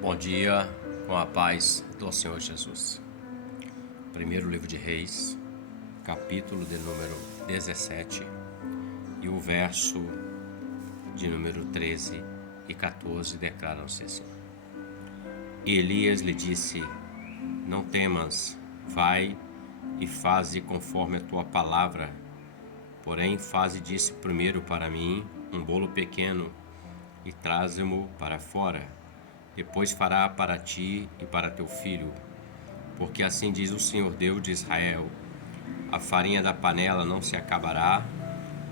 Bom dia, com a paz do Senhor Jesus. Primeiro livro de Reis, capítulo de número 17 e o verso de número 13 e 14 declaram-se assim. E Elias lhe disse: Não temas, vai e faze conforme a tua palavra, porém faze disso primeiro para mim um bolo pequeno e traze-mo para fora. Depois fará para ti e para teu filho, porque assim diz o Senhor Deus de Israel: a farinha da panela não se acabará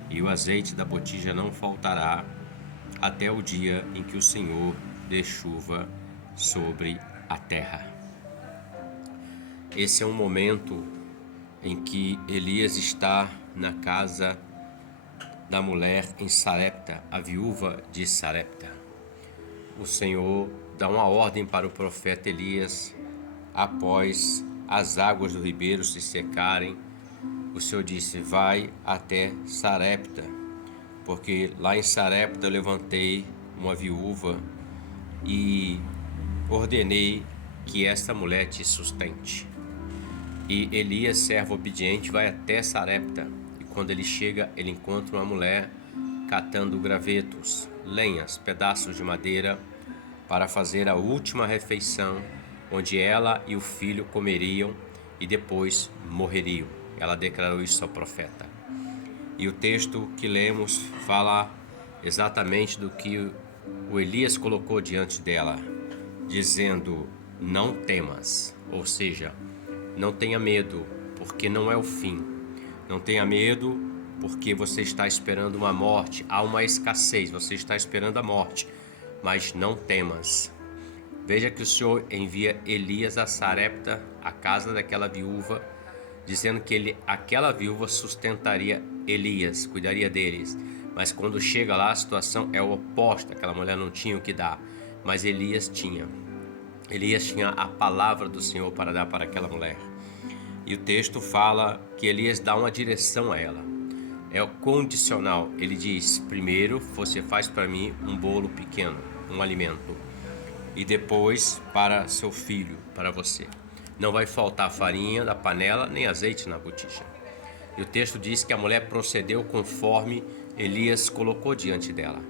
e o azeite da botija não faltará, até o dia em que o Senhor dê chuva sobre a terra. Esse é um momento em que Elias está na casa da mulher em Sarepta, a viúva de Sarepta. O Senhor dá uma ordem para o profeta Elias após as águas do ribeiro se secarem. O Senhor disse: vai até Sarepta, porque lá em Sarepta eu levantei uma viúva e ordenei que esta mulher te sustente. E Elias, servo obediente, vai até Sarepta, e quando ele chega, ele encontra uma mulher catando gravetos, lenhas, pedaços de madeira, para fazer a última refeição, onde ela e o filho comeriam e depois morreriam. Ela declarou isso ao profeta. E o texto que lemos fala exatamente do que o Elias colocou diante dela, dizendo: não temas, ou seja, não tenha medo, porque não é o fim. Não tenha medo, porque você está esperando uma morte, há uma escassez, você está esperando a morte. Mas não temas. Veja que o Senhor envia Elias a Sarepta, a casa daquela viúva, dizendo que aquela viúva sustentaria Elias, cuidaria deles. Mas quando chega lá, a situação é oposta. Aquela mulher não tinha o que dar, mas Elias tinha. Elias tinha a palavra do Senhor para dar para aquela mulher. E o texto fala que Elias dá uma direção a ela. É o condicional. Ele diz: primeiro você faz para mim um bolo pequeno, um alimento, e depois para seu filho, para você. Não vai faltar farinha da panela, nem azeite na botija. E o texto diz que a mulher procedeu conforme Elias colocou diante dela.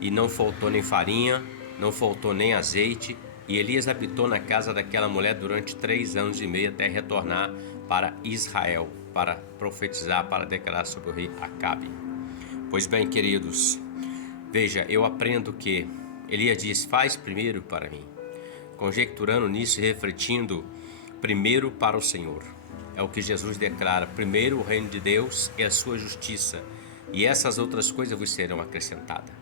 E não faltou nem farinha, não faltou nem azeite. E Elias habitou na casa daquela mulher durante 3 anos e meio até retornar para Israel, para profetizar, para declarar sobre o rei Acabe. Pois bem, queridos, veja, eu aprendo que Elias diz: faz primeiro para mim, conjecturando nisso e refletindo, primeiro para o Senhor. É o que Jesus declara: primeiro o reino de Deus e a sua justiça, e essas outras coisas vos serão acrescentadas.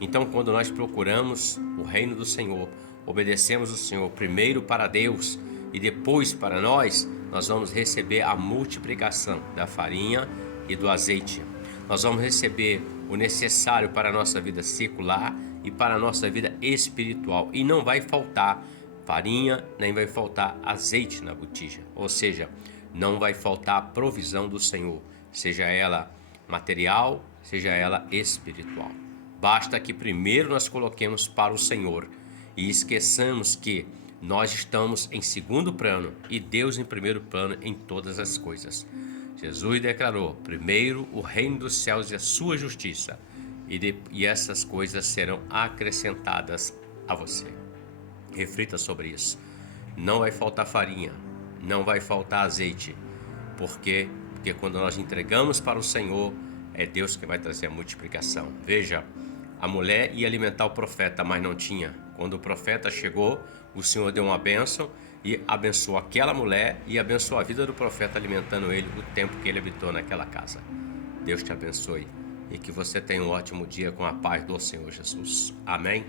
Então, quando nós procuramos o reino do Senhor, obedecemos o Senhor primeiro para Deus e depois para nós vamos receber a multiplicação da farinha e do azeite. Nós vamos receber o necessário para a nossa vida secular e para a nossa vida espiritual. E não vai faltar farinha, nem vai faltar azeite na botija. Ou seja, não vai faltar a provisão do Senhor, seja ela material, seja ela espiritual. Basta que primeiro nós coloquemos para o Senhor e esqueçamos que nós estamos em segundo plano e Deus em primeiro plano em todas as coisas. Jesus declarou: primeiro o reino dos céus e a sua justiça, e essas coisas serão acrescentadas a você. Reflita sobre isso. Não vai faltar farinha, não vai faltar azeite. Por quê? Porque quando nós entregamos para o Senhor, é Deus que vai trazer a multiplicação. Veja, a mulher ia alimentar o profeta, mas não tinha. Quando o profeta chegou, o Senhor deu uma bênção e abençoou aquela mulher e abençoou a vida do profeta, alimentando ele o tempo que ele habitou naquela casa. Deus te abençoe e que você tenha um ótimo dia com a paz do Senhor Jesus. Amém?